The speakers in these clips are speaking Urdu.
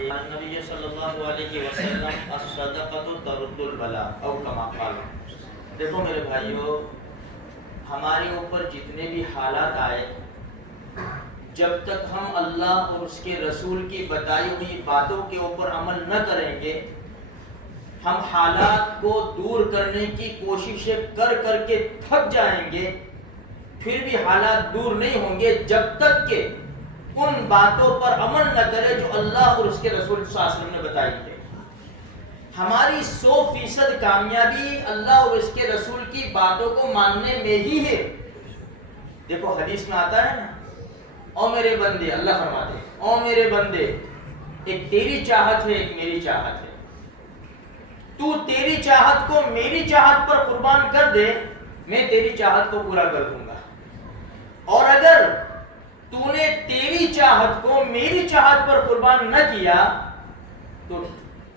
نبی صلی اللہ علیہ وسلم الصدقۃ ترد البلاء او کما قال. دیکھو میرے بھائیو، ہمارے اوپر جتنے بھی حالات آئے، جب تک ہم اللہ اور اس کے رسول کی بتائی ہوئی باتوں کے اوپر عمل نہ کریں گے، ہم حالات کو دور کرنے کی کوششیں کر کر کے تھک جائیں گے، پھر بھی حالات دور نہیں ہوں گے جب تک کہ ان باتوں پر عمل نہ کرے جو اللہ اور اس کے رسول صلی اللہ علیہ وسلم نے بتائی ہے. ہماری 100% کامیابی اللہ اور اس کے رسول کی باتوں کو ماننے میں ہی ہے. دیکھو حدیث میں آتا ہے نا، او میرے بندے، اللہ فرماتے ہیں او میرے بندے، ایک تیری چاہت ہے ایک میری چاہت ہے، تو تیری چاہت کو میری چاہت پر قربان کر دے، میں تیری چاہت کو پورا کر دوں گا، اور اگر تو نے تیری چاہت کو میری چاہت پر قربان نہ کیا تو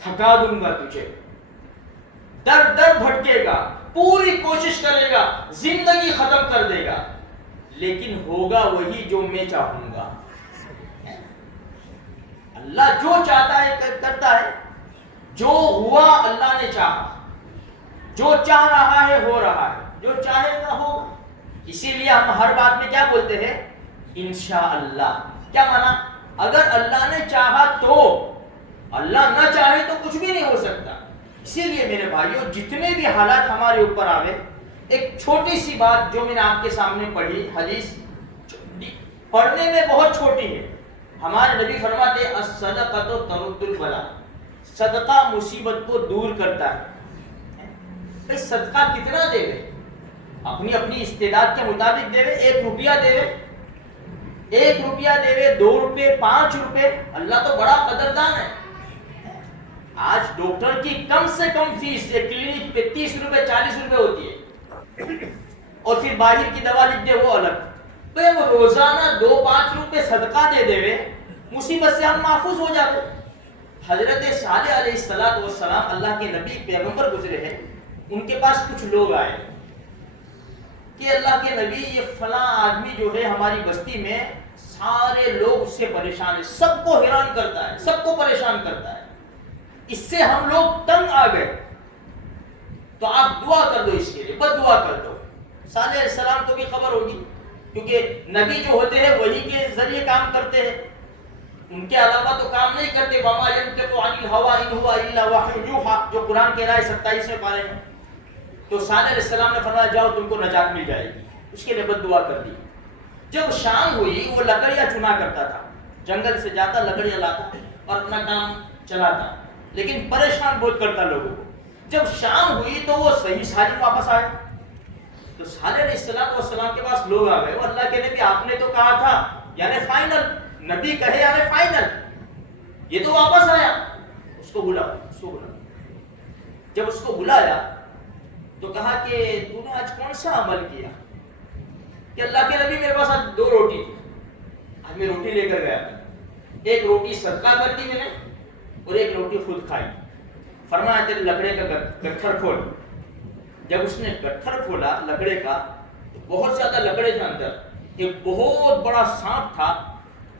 تھکا دوں گا تجھے، در در بھٹکے گا، پوری کوشش کرے گا، زندگی ختم کر دے گا، لیکن ہوگا وہی جو میں چاہوں گا. اللہ جو چاہتا ہے کرتا ہے، جو ہوا اللہ نے چاہا، جو چاہ رہا ہے ہو رہا ہے، جو چاہے گا ہوگا. اسی لیے ہم ہر بات میں کیا بولتے ہیں؟ انشاءاللہ. کیا مانا؟ اگر اللہ نے چاہا تو، اللہ نہ چاہے تو کچھ بھی نہیں ہو سکتا. اسی لیے میرے بھائیوں، جتنے بھی حالات ہمارے اوپر آوے، ایک چھوٹی سی بات جو میں نے آپ کے سامنے پڑھی، حدیث پڑھنے میں بہت چھوٹی ہے. ہمارے نبی فرماتے ہیں الصدقۃ ترد البلاء، صدقہ مصیبت کو دور کرتا ہے. بھئی صدقہ کتنا دے گے؟ اپنی اپنی استعداد کے مطابق دے، 1 روپیہ دے، 1 روپیہ دے، 2 روپے، 5 روپے. اللہ تو بڑا قدردان ہے. آج ڈاکٹر کی کم سے کم فیس کلینک پہ 30 روپے 40 روپے ہوتی ہے، اور پھر باہر کی دوا لکھ دے وہ الگ. بھئی وہ روزانہ 2-5 روپے صدقہ دے دے، مصیبت سے ہم محفوظ ہو جاتے. حضرت صالح علیہ السلام اللہ کے نبی پیغمبر گزرے ہیں، ان کے پاس کچھ لوگ آئے کہ اللہ کے نبی یہ فلاں آدمی جو ہے ہماری بستی میں سارے لوگ اس سے پریشان ہیں، سب کو حیران کرتا ہے، سب کو پریشان کرتا ہے، اس سے ہم لوگ تنگ آ گئے، تو آپ دعا کر دو اس کے لیے، بد دعا کر دو. صالح علیہ السلام کو بھی خبر ہوگی، کیونکہ نبی جو ہوتے ہیں وہی کے ذریعے کام کرتے ہیں، ان کے علاوہ تو کام نہیں کرتے. وما ينطق عن الهوى ان هو الا وحي يوحى، جو قرآن کہہ رہا ہے 27ویں پارے میں. تو صالح علیہ السلام نے فرمایا جاؤ تم کو نجات مل جائے گی، اس کے لیے بد دعا کر دی. جب شام ہوئی، وہ لکڑیاں چنا کرتا تھا، جنگل سے جاتا لکڑیاں لاتا اور اپنا کام چلاتا، لیکن پریشان بہت کرتا لوگوں کو. جب شام ہوئی تو وہ صحیح سالم واپس آئے. تو صالح علیہ السلام کے پاس لوگ آ گئے، وہ اللہ کے نبی آپ نے تو کہا تھا، یعنی فائنل، نبی کہے یعنی فائنل، یہ تو واپس آیا، اس کو بلا. جب اس کو بلایا تو کہا کہ تو نے آج کون سا عمل کیا؟ کہ اللہ کے نبی میرے پاس آج 2 روٹی تھی، آج میں روٹی لے کر گیا تھا، 1 روٹی صدقہ کر دی میں نے اور 1 روٹی خود کھائی. فرمایا تیرے لکڑے کا گٹھر کھول. جب اس نے گٹھر کھولا لکڑے کا، بہت زیادہ لکڑے کے اندر ایک بہت بڑا سانپ تھا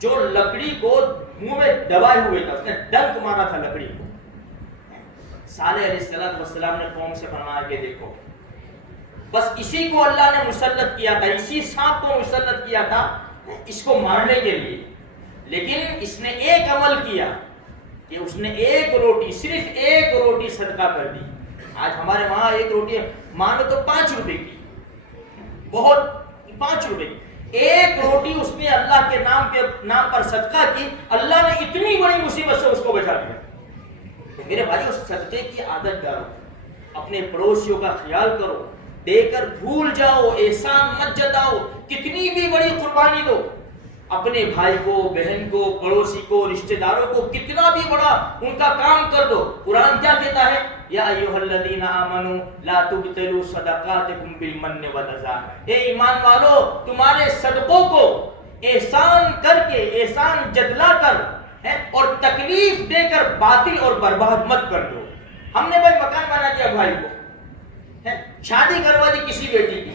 جو لکڑی کو منہ میں دبائے ہوئے تھا، اس نے ڈنک مارا تھا لکڑی کو. صالح علیہ السلام نے قوم سے فرمایا کہ دیکھو، بس اسی کو اللہ نے مسلط کیا تھا، اسی سانپ کو مسلط کیا تھا اس کو مارنے کے لیے، لیکن اس نے ایک عمل کیا کہ اس نے 1 روٹی، صرف 1 روٹی صدقہ کر دی. آج ہمارے وہاں 1 روٹی مانو تو 5 روپے کی، بہت 5 روپے کی 1 روٹی اس نے اللہ کے نام پر صدقہ کی، اللہ نے اتنی بڑی مصیبت سے اس کو بچا دیا. میرے بھائیو، صدقے کی عادت ڈالو، اپنے پڑوسیوں کا خیال کرو، دے کر بھول جاؤ، احسان مت جتاؤ، کتنی بھی بڑی قربانی دو، اپنے بھائی کو، بہن کو، پڑوسی کو، رشتہ داروں کو کتنا بھی بڑا ان کا کام کر دو. قرآن کیا کہتا ہے؟ یا ایھا الذین آمنوا لا تبطلوا صدقاتکم بالمن والأذى، اے ایمان والو تمہارے صدقوں کو احسان کر کے، احسان جتلا کر اور تکلیف دے کر باطل اور برباد مت کر دو. ہم نے بھائی مکان بنا دیا بھائی کو، شادی کروا دی کسی بیٹی کی،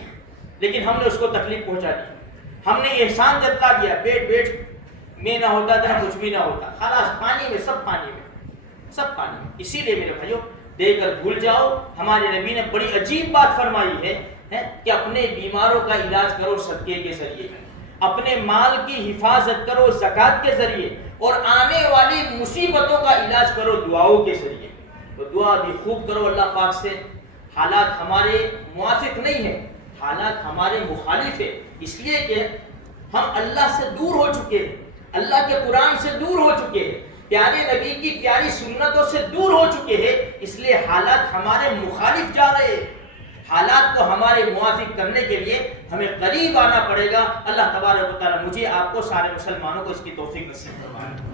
لیکن ہم نے اس کو تکلیف پہنچا دی، ہم نے احسان جتلا دیا، بیٹھ میں نہ ہوتا تو کچھ بھی نہ ہوتا، خلاص پانی میں، سب پانی میں، سب پانی میں۔ اسی لیے میرے بھائیو دے کر بھول جاؤ، ہمارے نبی نے بڑی عجیب بات فرمائی ہے کہ اپنے بیماروں کا علاج کرو صدقے کے ذریعے، اپنے مال کی حفاظت کرو زکوٰۃ کے ذریعے، اور آنے والی مصیبتوں کا علاج کرو دعاؤں کے ذریعے۔ تو دعا بھی خوب کرو اللہ پاک سے۔ حالات ہمارے موافق نہیں ہیں، حالات ہمارے مخالف ہیں، اس لیے کہ ہم اللہ سے دور ہو چکے ہیں، اللہ کے قرآن سے دور ہو چکے ہیں، پیارے نبی کی پیاری سنتوں سے دور ہو چکے ہیں، اس لیے حالات ہمارے مخالف جا رہے ہیں۔ حالات کو ہمارے موافق کرنے کے لیے ہمیں قریب آنا پڑے گا۔ اللہ تبارک و تعالیٰ مجھے، آپ کو، سارے مسلمانوں کو اس کی توفیق نصیب فرمائے۔